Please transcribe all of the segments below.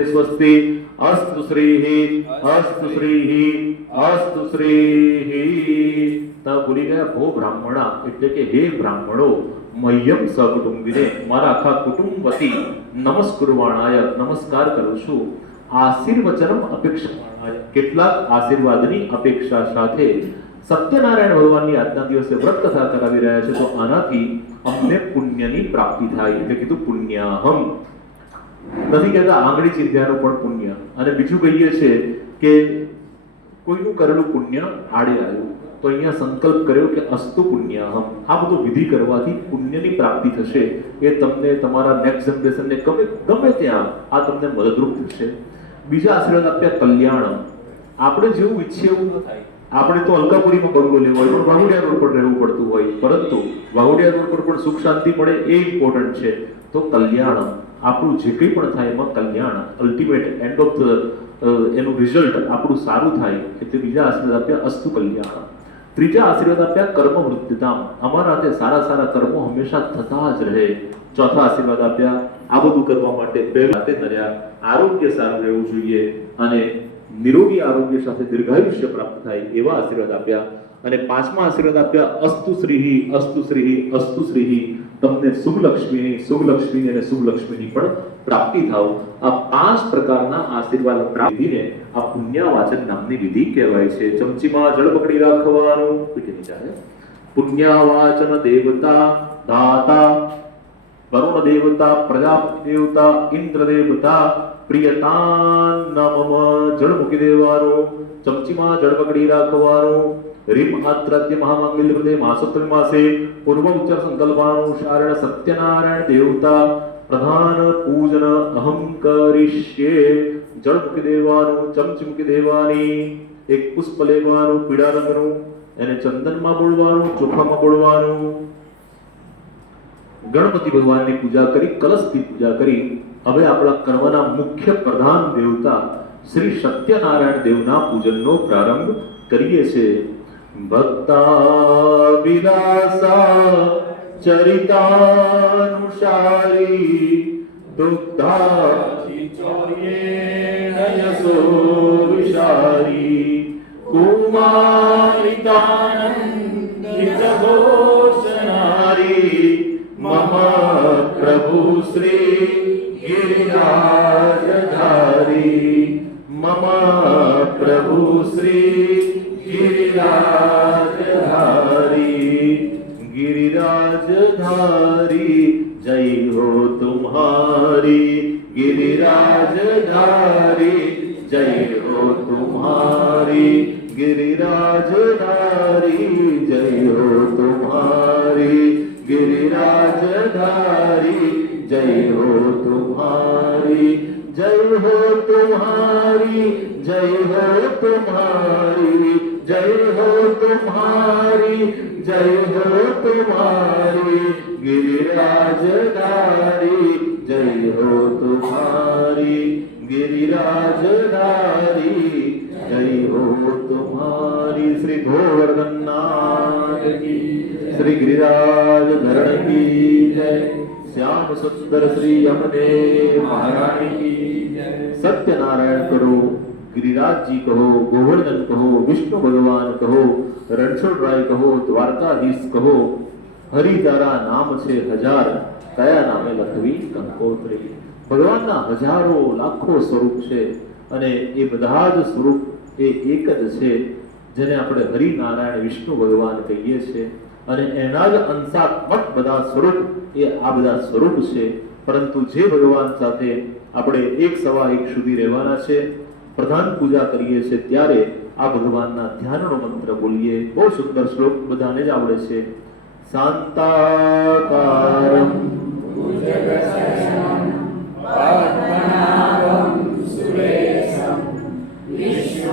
સ્વસ્તિ अस्तु श्रीः अस्तु श्रीः अस्तु श्रीः। તા ભૂલી ગયા ભો બ્રાહ્મણા એટલે કે હે બ્રાહ્મણો મહ્યમ સકુટુંબિને મારા આખા કુટુંબ વતી નમસ્કાર કરું છું આશીર્વચનમ અપેક્ષા કેટલાક આશીર્વાદની અપેક્ષા સાથે સત્યનારાયણ ભગવાનની આજના દિવસે વ્રત કથા કરાવી રહ્યા છે તો આનાથી અમને પુણ્યની પ્રાપ્તિ થાય એટલે કીધું પુણ્યાહમ નથી કહેતા, આંગળી ચીંધ્યાનું પણ પુણ્ય. અને બીજું કહીએ છે કે કોઈનું કરેલું પુણ્ય આડે આવ્યું. તો અહીંયા સંકલ્પ કર્યો કે અસ્તુ પુણ્યહમ. આ બધું વિધિ કરવાથી પુણ્યની પ્રાપ્તિ થશે. એ તમને તમારા નેક્સ્ટ જનરેશનને ગમે ગમે ત્યાં આ તમને મદદરૂપ થશે. બીજા આશીર્વાદ આપ્યા કલ્યાણ આપણે જેવું ઈચ્છીએ એવું ન થાય. આપણે તો અલકાપુરીમાં બંગલો લેવો હોય, પણ વાઘોડિયા રોડ પર રહેવું પડતું હોય. પરંતુ વાઘોડિયા રોડ પર પણ સુખ શાંતિ મળે એ ઇમ્પોર્ટન્ટ છે. તો કલ્યાણ આપણું જે કંઈ પણ થાય એમાં કલ્યાણ અલ્ટિમેટ એન્ડ ઓફ એનું રિઝલ્ટ આપણું સારું થાય એટલે બીજા આશીર્વાદ આપ્યા અસ્તુ કલ્યાણ. ત્રીજા આશીર્વાદ આપ્યા કર્મ વૃદ્ધિધામ. અમારા હાથે સારા સારા કર્મો હંમેશા થતા જ રહે. ચોથા આશીર્વાદ આપ્યા, આ બધું કરવા માટે બે હાથે ધર્યા. આરોગ્ય સારું રહેવું જોઈએ અને નિરોગી આરોગ્ય સાથે દીર્ઘાયુષ્ય પ્રાપ્ત થાય એવા આશીર્વાદ આપ્યા. અને પાંચમા આશીર્વાદ આપ્યા અસ્તુ શ્રીહી અસ્તુ શ્રીહી અસ્તુ શ્રીહી. તમને શુભ લક્ષ્મીની શુભ લક્ષ્મીની અને શુભ લક્ષ્મીની પણ પ્રાપ્તિ થાવ. આ પાંચ પ્રકારના આશીર્વાદ પ્રાપ્તિને આ પુણ્યવાચન નામની વિધિ કહેવાય છે. ચમચીમાં જળ પકડી રાખવાનું પીઠની ચાલે પુણ્યવાચન દેવતા, દાતા વરુણ દેવતા પ્રજાપતિ દેવતા ઇન્દ્ર દેવતા પ્રિયતાન નામમ જળ મૂકી દેવાનું, ચમચીમાં જળ પકડી રાખવાનું રીમ આત્રાદ્ય મહામાંગલ્ય પ્રદે માસોત્તમ માસે પૂર્વ ઉચ્ચાર સંકલ્પાનું શારણ સત્યનારાયણ દેવતા પ્રધાન પૂજન અહમ કરિષ્યે જળ મૂકી દેવાનું ચમચી મૂકી દેવાની એક પુષ્પ લેવાનું પીળા રંગનું એને ચંદનમાં બોળવાનું ચોખામાં બોળવાનું ગણપતિ ભગવાનની પૂજા કરી કલશથી પૂજા કરી હવે આપણા કર્મના મુખ્ય પ્રધાન દેવતા શ્રી સત્યનારાયણ દેવના પૂજનનો પ્રારંભ કરીએ છીએ. भक्ता विलासा चरितानुसारी दुग्धा यशो विषारी कुमारितानन्दघोषणारी मम प्रभु श्री तुम्हारी गिरिराजधारी जय हो तुम्हारी गिरिराजधारी जय हो तुम्हारी गिरिराजधारी जय हो तुम्हारी जय हो तुम्हारी जय हो तुम्हारी तुम्हारी श्री गोवर्धन नाथ की श्री गिरिराज धरण की जय श्याम सुंदर श्री यमुने महारानी की सत्यनारायण करो गिरिराज जी कहो गोवर्धन कहो विष्णु भगवान कहो રણછોડરાય કહો દ્વારકાધીશ કહો હરિ તારા નામ છે હજાર કયા નામે લખવી કંકોત્રી ભગવાનના હજારો લાખો સ્વરૂપ છે અને એ બધા જ સ્વરૂપ એ એક જ છે જેને આપણે હરિનારાયણ, વિષ્ણુ ભગવાન કહીએ છીએ. અને એના જ અંશાત્મક બધા સ્વરૂપ એ આ બધા સ્વરૂપ છે. પરંતુ જે ભગવાન સાથે આપણે એક સવા એક સુધી રહેવાના છે, પ્રધાન પૂજા કરીએ છીએ ત્યારે આ ભગવાનના ધ્યાનનો મંત્ર બોલીએ. બહુ સુંદર શ્લોક બધાને જ આવડે છે. શાંતાકારમ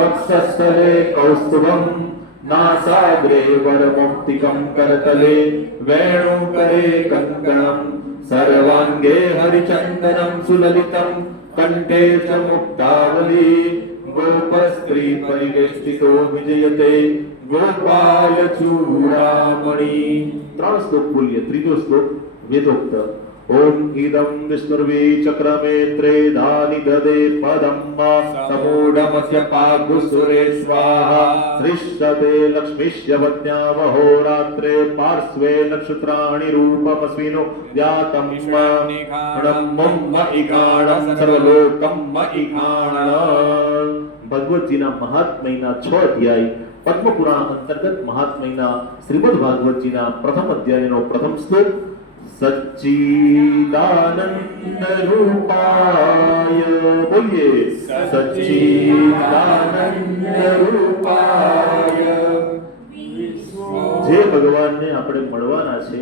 वक्षस्थले कौस्तुभम् नासाग्रे वरमौक्तिकं करतले वेणुकरे कङ्कणम् सर्वाङ्गे हरिचन्दनं सुललितं कण्ठे च मुक्तावली गोपस्त्री परिवेष्टितो विजयते ગોપાલ ચૂડામણી ત્રણ શ્લોક બોલીએ ત્રીજો શ્લોક વેદોક્ત વિષ્ણુર્વે ચક્રમે ત્રેધાનિ દદે પદમ સમૂઢમસ્ય પાગુસુરે સ્વાહા શ્રીષ્યતે લક્ષ્મીશ્ય વજ્ઞાવહો રાત્રે પાર્શ્વે નક્ષત્રાણિ રૂપમસ્મિનો વ્યાતમ મમ ઇકાણમ સર્વલોકમ ઇકાણ ભગવતજીના મહાત્મયના છ અધ્યાય પદ્મપુરાણ અંતર્ગત મહાત્મયના શ્રીમદ ભાગવતજીના પ્રથમ અધ્યાયનો પ્રથમ શ્લોક સચ્ચિદાનંદ રૂપાય બોલીએ સચ્ચિદાનંદ રૂપાય જે ભગવાનને આપણે મળવાના છે,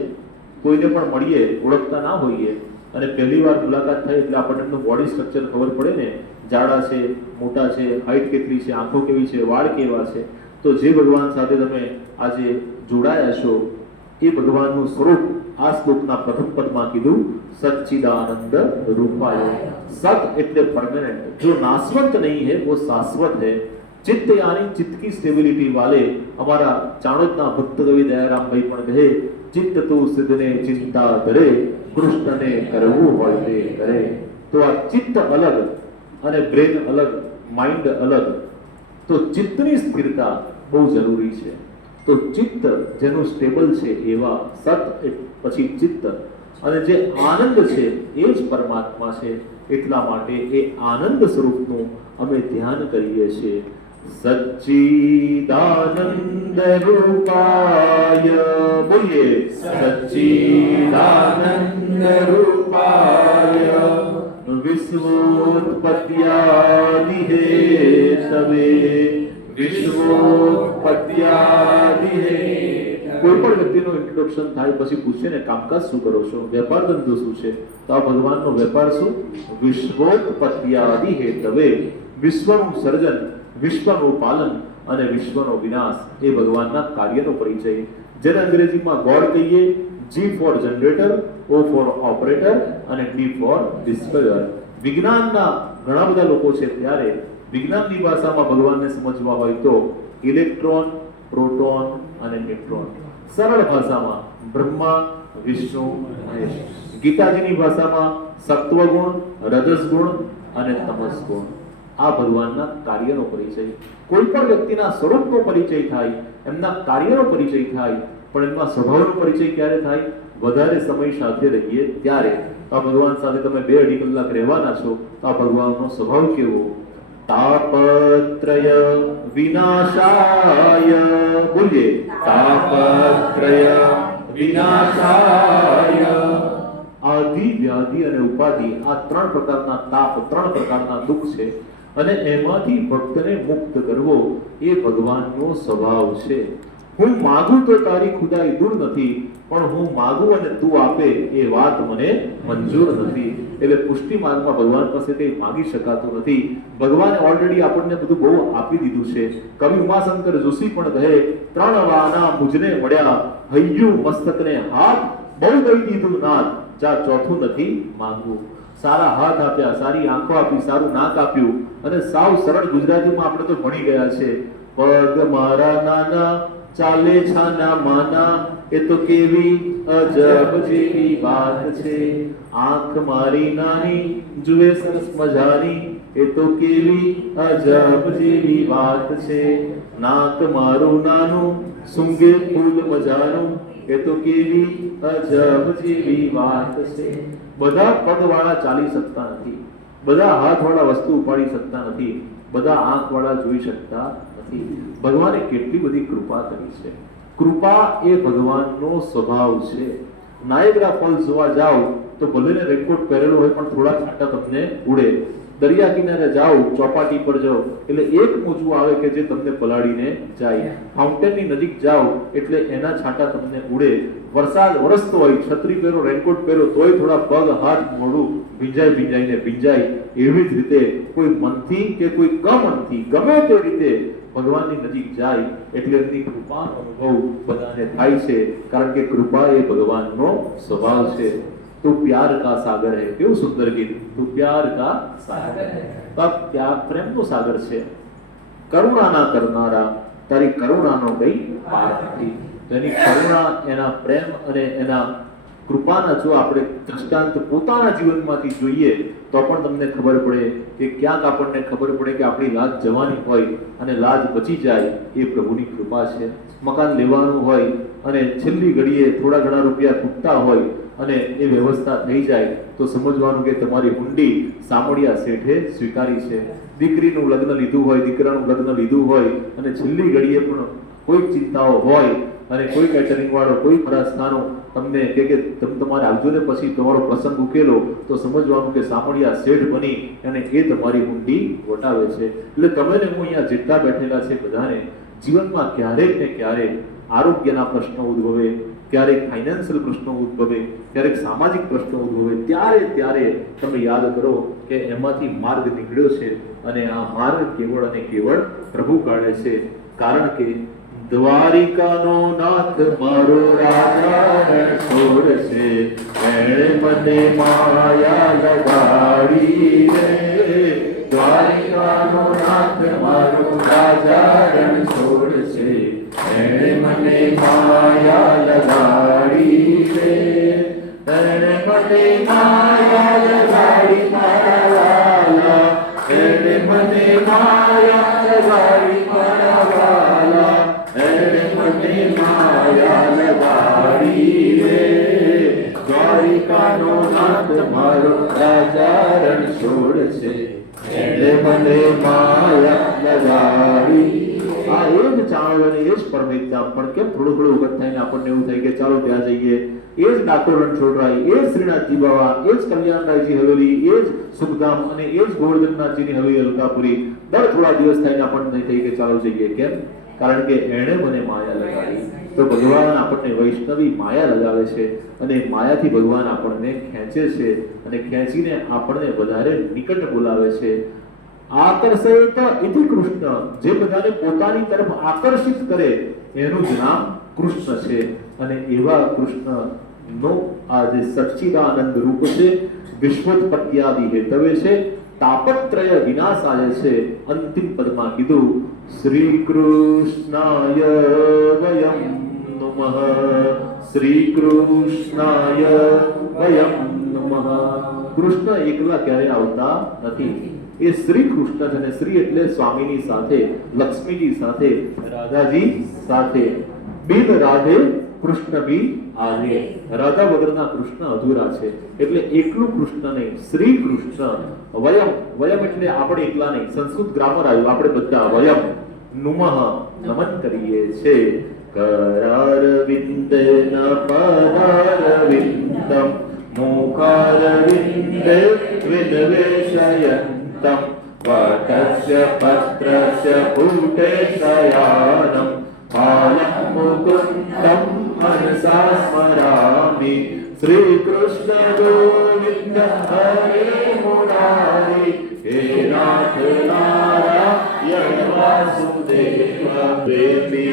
કોઈને પણ મળીએ, ઓળખતા ના હોઈએ, અને પહેલી વાર મુલાકાત થાય એટલે આપણને એમનું બોડી સ્ટ્રક્ચર ખબર પડે ને, જાડા છે, મોટા છે હાઈટ કેટલી છે, આંખો કેવી છે, વાળ કેવા છે, તો જે ભગવાન સાથે તમે આજે જોડાયા છો, એ ભગવાનનું સ્વરૂપ આ શ્લોકના પ્રથમ પદમાં કીધું, સચ્ચિદાનંદ રૂપાય. સત એટલે પરમેનન્ટ જો નાશવંત નહીં હે વો શાશ્વત હે. ચિત્ત યાની चित्त की स्टेबिलिटी वाले हमारा चाणोदना भक्त कवि दयाराम भाई पण કહે, ચિત્ત તો સિદ્ધને ચિંતા ધરે, કૃષ્ણને કરવું હોય તે કરે. તો આ ચિત્ત અલગ અને બ્રેન અલગ, માઇન્ડ અલગ. તો ચિત્તની સ્થિરતા બહુ જરૂરી છે. તો ચિત્ત જેનું સ્ટેબલ છે એવા સત પછી ચિત્ત. અને જે આનંદ છે એ જ પરમાત્મા છે. એટલા માટે એ આનંદ સ્વરૂપનું અમે ધ્યાન કરીએ છીએ. સચ્ચિદાનંદ રૂપાય બોલીએ. સચ્ચિદાનંદ રૂપાય વિશ્વોત્પત્યાદિ હે સવે. હેતવે. કોઈ પણ વ્યક્તિનું ઇન્ટ્રોડક્શન થાય, પછી પૂછે ને, કામકાજ શું કરો છો? વેપાર ધંધો શું છે? તો આ ભગવાનનો વેપાર શું? વિશ્વોત્પત્યાદિ હેતવે વિશ્વનું સર્જન, વિશ્વનું પાલન અને વિશ્વનો વિનાશ એ ભગવાનના કાર્યનો પરિચય. જેને અંગ્રેજીમાં ગોડ કહીએ G for generator O for operator અને ડી ફોર ડિસ્કવર વિજ્ઞાનના ઘણા બધા લોકો છે, ત્યારે વિજ્ઞાનની ભાષામાં ભગવાનને સમજવા હોય તો ઇલેક્ટ્રોન પ્રોટોન અને ન્યુટ્રોન. સરળ ભાષામાં બ્રહ્મા વિષ્ણુ મહેશ ગીતાજીની ભાષામાં સત્વગુણ રજસગુણ અને તમસગુણ. આ ભગવાનના કાર્યનો પરિચય. કોઈ પણ વ્યક્તિના સ્વરૂપનો પરિચય થાય એમના કાર્યનો પરિચય થાય પણ એમના સ્વભાવનો પરિચય ક્યારે થાય? વધારે સમય સાથે રહીએ ત્યારે. આ ભગવાન સાથે તમે બે અઢી કલાક રહેવાના છો તો આ ભગવાનનો સ્વભાવ કેવો? તાપત્રય વિનાશાય બોલીએ તાપત્રય વિનાશાય આદિ વ્યાધિ અને ઉપાધિ આ ત્રણ પ્રકારના તાપ, ત્રણ પ્રકારના દુઃખ છે અને એમાંથી ભક્તને મુક્ત કરવો એ ભગવાનનો સ્વભાવ છે. હું માગું તો તારી ખુદાઈ દૂર નથી, પણ હું માગું અને તું આપે એ વાત મને મંજૂર નથી. એટલે પુષ્ટિ માર્ગમાં ભગવાન પાસે તે માગી શકાતું નથી. ભગવાને ઓલરેડી આપણને બધું બહુ આપી દીધું છે. કવિ ઉમાશંકર જોશી પણ કહે ત્રણ વાના મુજને મળ્યા હૈયું મસ્તકને હાથ બહુ દઈ દીધું નાથ, જા ચોથું નથી માંગવું. સારા હાથ આપ્યા, સારી આંખો આપી, સારું નાક આપ્યું. અને સાવ સરળ ગુજરાતીમાં આપણે તો ભણી ગયા છે. પગ મારા નાના ચાલે છાના માના, એ તો કેવી અજબ જેવી વાત છે. આંખ મારી નાની, જુએ સરસ મજાની, એ તો કેવી અજબ જેવી વાત છે. નાક મારું નાનું, સુંગે ફૂલ મજાનું, એ તો કેવી અજબ જેવી વાત છે. બધા પગવાળા ચાલી શકતા નથી. બધા હાથવાળા વસ્તુ ઉપાડી શકતા નથી. બધા આંખવાળા જોઈ શકતા નથી. ભગવાને કેટલી બધી કૃપા કરી છે. કૃપા એ ભગવાનનો સ્વભાવ છે. નાયગ્રા ફોલ્સ જોવા જાઓ તો ભલે રેકોર્ડ પહેરેલો હોય પણ થોડા છાંટા તમને ઉડે. દરિયા કિનારે જાઓ, ચોપાટી પર જાઓ, એટલે એક મોજું આવે કે જે તમને પલાળીને જાય. ફાઉન્ટેનની નજીક જાઓ, એટલે એના છાંટા તમને ઉડે. વરસાદ વરસતો હોય, છત્રી પહેરો રેનકોટ પહેરો, તોય થોડા પગ, હાથ, મોઢું ભીંજાઈ ભીંજાઈને ભીંજાય એવી જ રીતે કોઈ મનથી કે કોઈ કમનથી ગમે તે રીતે ભગવાનની નજીક જાય, એટલે એમની કૃપાનો અનુભવ બધાને થાય છે. કારણ કે કૃપા એ ભગવાનનો સ્વભાવ છે. તું પ્યાર કા સાગર હે? કેવું સુંદર ગીત. તું પ્યાર કા સાગર હે? તો આ પ્યાર પ્રેમનો સાગર છે. કરુણાના કરનારા, તારી કરુણાનો કઈ પાર નથી એની કરુણા, એના પ્રેમ અને એના કૃપાના જો આપણે દ્રષ્ટાંત પોતાના જીવનમાંથી જોઈએ, તો પણ તમને ખબર પડે કે ક્યાંક આપણને ખબર પડે કે આપણી લાજ જવાની હોય અને લાજ બચી જાય એ પ્રભુની કૃપા છે. મકાન લેવાનું હોય અને છેલ્લી ઘડીએ થોડા ઘણા રૂપિયા ખૂટતા હોય અને એ વ્યવસ્થા થઈ જાય, તો સમજવાનું કે તમારી હુંડી સામળિયા શેઠે સ્વીકારી છે. દીકરીનું લગ્ન લીધું હોય, દીકરાનું લગ્ન લીધું હોય અને છેલ્લી ઘડીએ પણ કોઈ ચિંતાઓ હોય અને કોઈ કેટરિંગ વાળો કોઈ પ્રસ્થાનો તમને કે કે તમે, તમારે આવજો ને પછી તમારો પ્રસંગ ઉકેલો, તો સમજવાનું કે સામળિયા શેઠ બની અને એ તમારી ઊંડી વટાવે છે. એટલે તમે ને હું અહીંયા જેટલા બેઠેલા છે બધાને, જીવનમાં ક્યારેક ને ક્યારેક આરોગ્યના પ્રશ્નો ઉદ્ભવે, ક્યારેક ફાઇનાન્શિયલ પ્રશ્નો ઉદ્ભવે, ક્યારેક સામાજિક પ્રશ્નો ઉદ્ભવે, ત્યારે ત્યારે તમે યાદ કરો કે એમાંથી માર્ગ નીકળ્યો છે અને આ માર્ગ કેવળ અને કેવળ પ્રભુ કાઢે છે. કારણ કે દ્વારિકાનો નાથ મારો રાજા છોડ એણે મને માયા લગાડી રે. દ્વારિકાનો નાથ મારો રાજા રણ છોડ છે એણે મને માયા લગાડી રે. એણે મને માયા દ્વારિકાનો હાથ મારો રાજારણ છોડશે. એટલે મને માયા લગાવી. એ જ ચાવડ એ જ પરમિતતા પણ કેમ થોડું થોડું વખત થઈને આપણને એવું થાય કે ચાલો ત્યાં જઈએ. એ જ ડાકોર છોડરાય એ જ શ્રીનાથજી બાવા, એ જ કલ્યાણરાયજી હવેલી, એ જ સુખધામ અને એ જ ગોવર્ધનનાથજીની હવેલી અલકાપુરી. દર થોડા દિવસ થઈને આપણને થઈ કે ચાલો જઈએ. કેમ? કારણ કે એણે મને માયા લગાડી તો ભગવાન આપણને વૈષ્ણવી માયા લગાવે છે અને માયાથી ભગવાન આપણને ખેંચે છે અને ખેંચીને આપણને વધારે નિકટ બોલાવે છે. આકર્ષિત ઇતિ કૃષ્ણ, જે બધાને પોતાની તરફ આકર્ષિત કરે, એનું જ નામ કૃષ્ણ છે. અને એવા કૃષ્ણ નો આ જે સચ્ચિદાનંદ રૂપ છે વિશ્વોત્પત્યાદિ હેતવે છે, તાપત્રય વિનાશાય છે. અંતિમ પદમાં કીધું, શ્રી કૃષ્ણાય વયમ નમઃ શ્રી કૃષ્ણાય વયમ કૃષ્ણ એકલા ક્યારે આવતા નથી? એ શ્રી કૃષ્ણ છે ને શ્રી એટલે સ્વામીની સાથે, લક્ષ્મીજી સાથે, રાધાજી સાથે. બિન રાધે કૃષ્ણ બી આજે. રાધા વગરના કૃષ્ણ અધૂરા છે. એટલે એકલું કૃષ્ણ નહીં શ્રી કૃષ્ણ વયમ વયમ એટલે આપણે એકલા નહીં. સંસ્કૃત ગ્રામર આવ્યું. આપણે બધા વયમ નુમહ નમન કરીએ છે करारविन्देन पदारविन्दं मुखारविन्दे विद्वेषयन्तं वटस्य पत्रस्य पुटे शयानं कालं मुकुन्दं मनसा स्मरामि श्रीकृष्णगोविन्द हरे मुरारि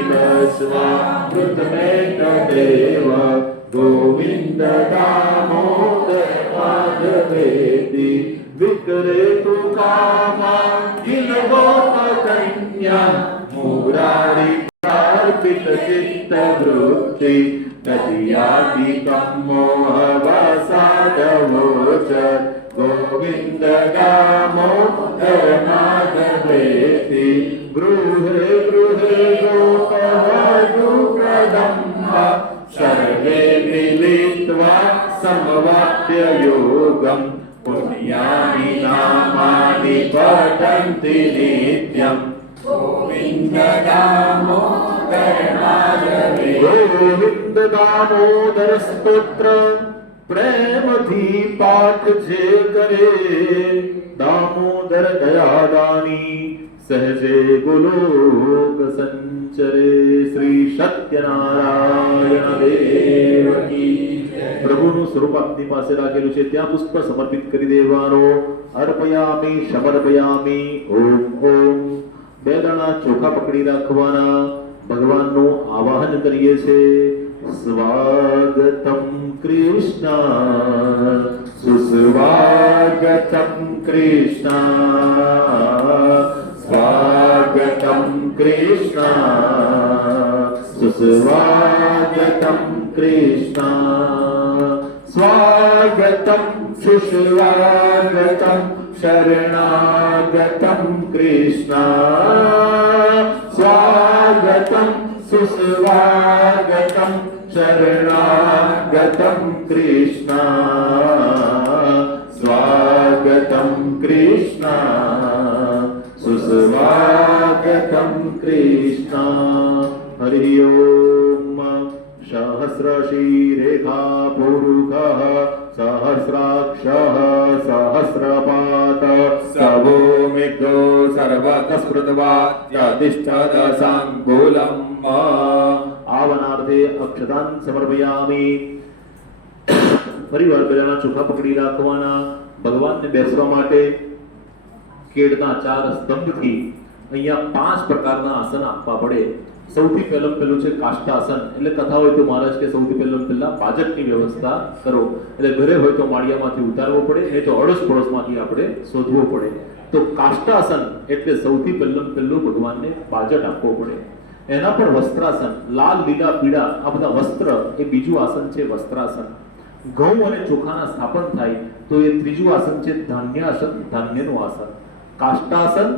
प्रेमिनस्वामृतमेकदेव गोविन्द दामोदर माधवेति विक्रेतु कामा किल गोपकन्या मुरारि अर्पित चित्तवृत्ति नदीयादिकं मोहवसादवोच गोविन्द दामोदर माधवेति समवाप्य योगम् पुण्यानि नामानि पठन्ति नित्यम् गोविन्द दामोदर माधवे गोविन्द दामोदर स्तोत्र પ્રેમથી પાઠ જે કરે દામોદર દયાદાની સહજે ગોલોક સંચરે શ્રી સત્યનારાયણ દેવ કી પ્રભુનું સ્વરૂપ આપની પાસે રાખેલું છે. ત્યાં પુષ્પ સમર્પિત કરી દેવાનો. અર્પયામી સમર્પયામી ઓમ ઓમ. બે દાણા ચોખા પકડી રાખવાના. ભગવાનનું આવાહન કરીએ છે. સ્વાગતમ કૃષ્ણ. સુસ્વાગતમ કૃષ્ણ. સ્વાગતમ કૃષ્ણ. સુસ્વાગતમ કૃષ્ણ. સુસ્વાગતમ શરણાગતમ કૃષ્ણ સ્વાગતમ સુસ્વાગતમ શરણાગતમ કૃષ્ણ સ્વાગતમ કૃષ્ણ સુસ્વાગતમ કૃષ્ણ હરિ ઓમ સહસ્રશીરેખા પુરુષ સહસ્રાક્ષ સહસ્રપાત સભો મિત્રો સર્વકસ્મૃતવા યતિષ્ઠદશાંગુલમ આવનાર્થે અક્ષતાન સમર્પયામી ફરી વાર પહેલાના ચોખા પકડી રાખવાના ભગવાનને બેસવા માટે કેળના ચાર સ્તંભથી અહીંયા પાંચ પ્રકારના આસન આપવા પડે સૌથી પહેલું પહેલું છે કાષ્ટાસન એટલે કથા હોય તો મહારાજ કે સૌથી પહેલું પહેલા પાજકની વ્યવસ્થા કરો. એટલે ઘરે હોય તો માળિયામાંથી ઉતારવો પડે, નહીં તો અડોશ પડોશમાંથી આપણે શોધવો પડે. તો કાષ્ટાસન એટલે સૌથી પહેલું પહેલું ભગવાનને પાજટ આપવો પડે. એના પર વસ્ત્રાસન, લાલ, લીલા, પીળા, આ બધા વસ્ત્ર, એ બીજું આસન છે વસ્ત્રાસન. ઘઉં અને ચોખાના સ્થાપન થાય તો એ ત્રીજું આસન છે ધાન્યાસન, ધાન્યનું આસન. કાષ્ટાસન,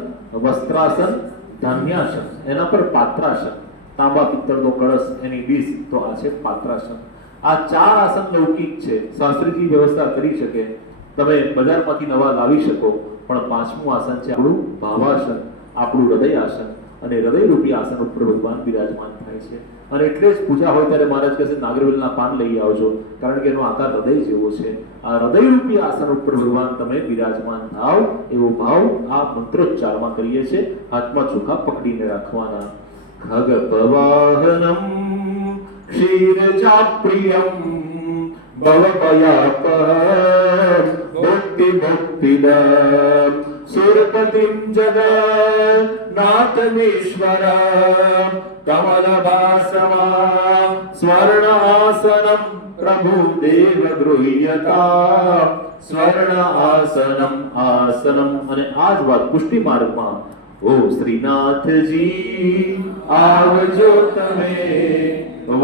વસ્ત્રાસન ધાન્યાસન એના પર પાત્રાસન તાંબા, પિત્તળનો કળશ, એની ડીશ તો આ છે પાત્રાસન આ ચાર આસન લૌકિક છે. શાસ્ત્રીજી વ્યવસ્થા કરી શકે. તમે બજારમાંથી નવા લાવી શકો, પણ પાંચમું આસન છે આપણું ભાવાસન, આપણું હૃદય આસન અને હૃદયરૂપી આસન ઉપર ભગવાન બિરાજમાન થાય છે. અને એટલે જ પૂજા હોય ત્યારે મહારાજ કહે છે, નાગરવેલના પાન લઈ આવજો. કારણ કે એનો આકાર હૃદય જેવો છે. આ હૃદયરૂપી આસન ઉપર ભગવાન તમે બિરાજમાન થાવ એવો ભાવ આ મંત્રોચ્ચારમાં કરીએ છીએ. હાથમાં ચોખા પકડીને રાખવાના. ખગ પવાહનમ ક્ષીરચાપ્રિયમ ભવભયાપર ભક્તિ ભક્તિદમ સુરપતિમ જગન્નાથમીશ્વર કમલભાસવા સ્વર્ણાસનમ પ્રભુ દેવ ગૃહ્યતા સ્વર્ણ આસનમ આસનમ અને આ જ વાત પુષ્ટિ માર્ગમાં ઓ શ્રીનાથજી, આવજો તમે,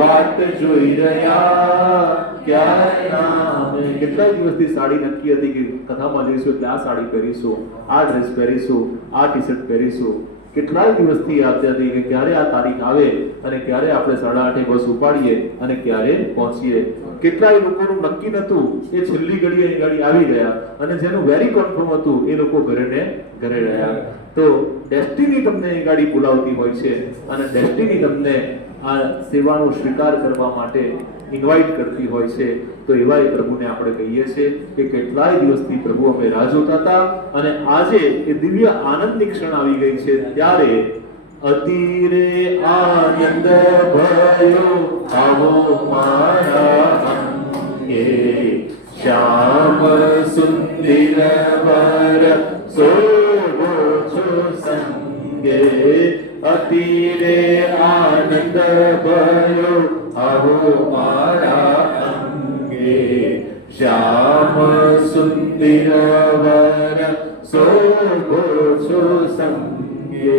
વાત જોઈ રહ્યા ક્યારે નામે કેટલા દિવસથી સાડી નક્કી હતી કે કથામાં જઈશું આ સાડી પહેરીશું, આ ડ્રેસ પહેરીશું, આ ટી શર્ટ પહેરીશું. કેટલાય દિવસથી યાદ હતી કે ક્યારે આ તારીખ આવે અને ક્યારે આપણે સાડા આઠે બસ ઉપાડીએ અને ક્યારે પહોંચીએ? કેટલાય લોકોનું નક્કી નહોતું એ છેલ્લી ઘડીએ એ ગાડી આવી ગયા અને જેનું વેરી કન્ફર્મ હતું એ લોકો ઘરે ને ઘરે રહ્યા. તો ડેસ્ટિની તમને એ ગાડી બોલાવતી હોય છે અને ડેસ્ટિની તમને આ સેવાનો સ્વીકાર કરવા માટે ઇન્વાઇટ કરતી હોય છે, તો એવા એ પ્રભુને આપણે કહીએ છીએ કે કેટલાય દિવસથી પ્રભુ અમે રાહ જોતા હતા અને આજે એ દિવ્ય આનંદની ક્ષણ આવી ગઈ છે. ત્યારે અતિરે આનંદ ભયો આવો મારા અંગે શ્યામ સુંદર વર, શોભો છો સંગે. અતિરે આનંદ ભયો આવો મારા અંગે શ્યામ સુંદર વર શોભો છો સંગે